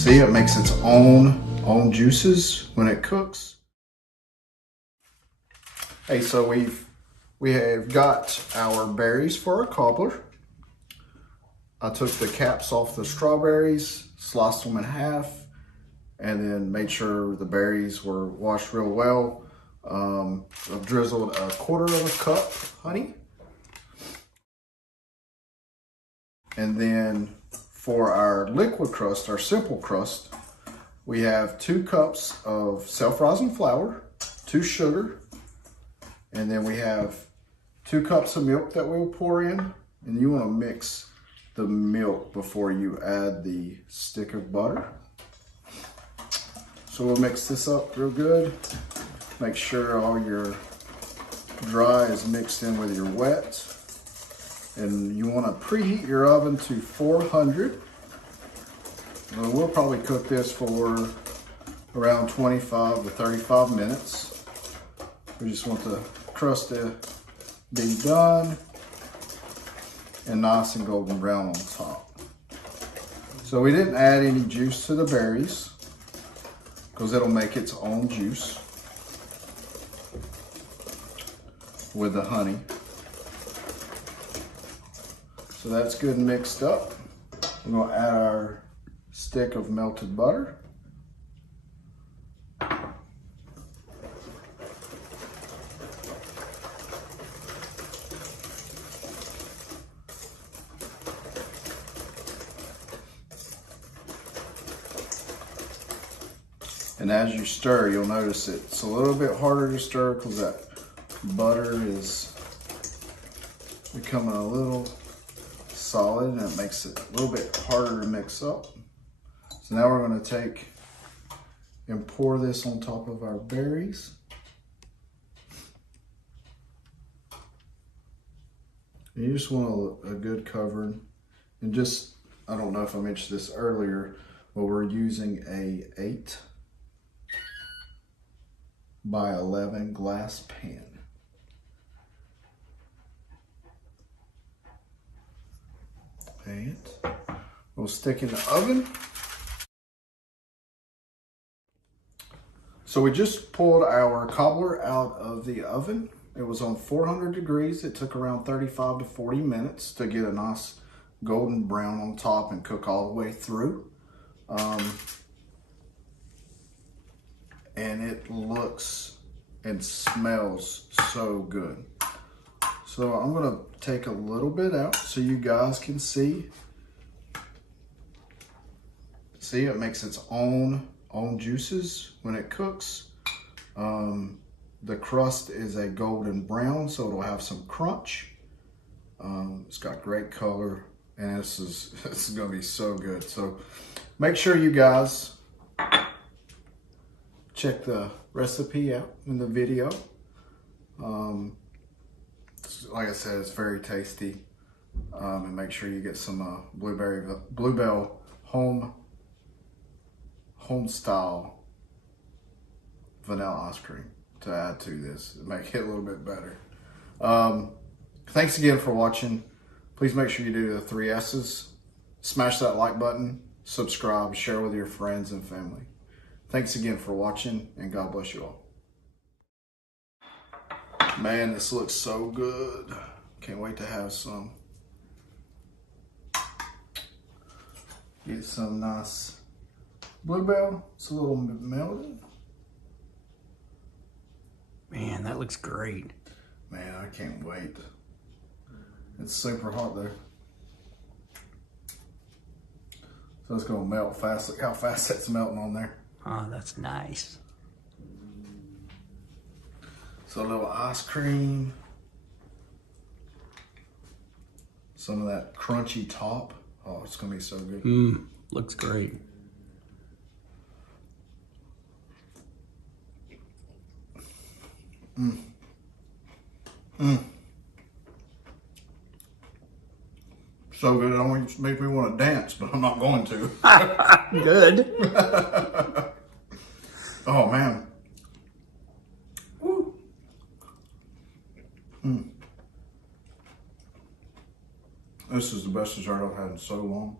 See, it makes its own juices when it cooks. Hey, so we have got our berries for our cobbler. I took the caps off the strawberries, sliced them in half, and then made sure the berries were washed real well. I've drizzled 1/4 cup honey. And then for our liquid crust, our simple crust, we have 2 cups of self-rising flour, 2 sugar, and then we have 2 cups of milk that we'll pour in. And you want to mix the milk before you add the stick of butter. So we'll mix this up real good. Make sure all your dry is mixed in with your wet. And you want to preheat your oven to 400. We'll probably cook this for around 25 to 35 minutes. We just want the crust to be done and nice and golden brown on top. So we didn't add any juice to the berries because it'll make its own juice with the honey. So that's good and mixed up. We're going to add our stick of melted butter. And as you stir, you'll notice it's a little bit harder to stir because that butter is becoming a little solid and it makes it a little bit harder to mix up. So now we're going to take and pour this on top of our berries. And you just want a good covering. And just, I don't know if I mentioned this earlier, but we're using a 8 by 11 glass pan. And we'll stick in the oven. So we just pulled our cobbler out of the oven. It was on 400 degrees. It took around 35 to 40 minutes to get a nice golden brown on top and cook all the way through. And it looks and smells so good. So I'm gonna take a little bit out so you guys can see. See, it makes its own juices when it cooks. The crust is a golden brown, so it'll have some crunch. It's got great color, and this is gonna be so good. So make sure you guys check the recipe out in the video. Like I said, it's very tasty. And make sure you get some Bluebell home style vanilla ice cream to add to this and make it a little bit better. Thanks again for watching. Please make sure you do the 3 S's. Smash that like button, subscribe, share with your friends and family. Thanks again for watching, and God bless you all. Man, this looks so good. Can't wait to have some. Get some nice Bluebell. It's a little melted. Man, that looks great. Man, I can't wait. It's super hot though. So it's gonna melt fast. Look how fast that's melting on there. Oh, that's nice. So a little ice cream. Some of that crunchy top. Oh, it's gonna be so good. Looks great. So good, it almost makes me want to dance, but I'm not going to. Good. Oh man. Woo. This is the best dessert I've had in so long.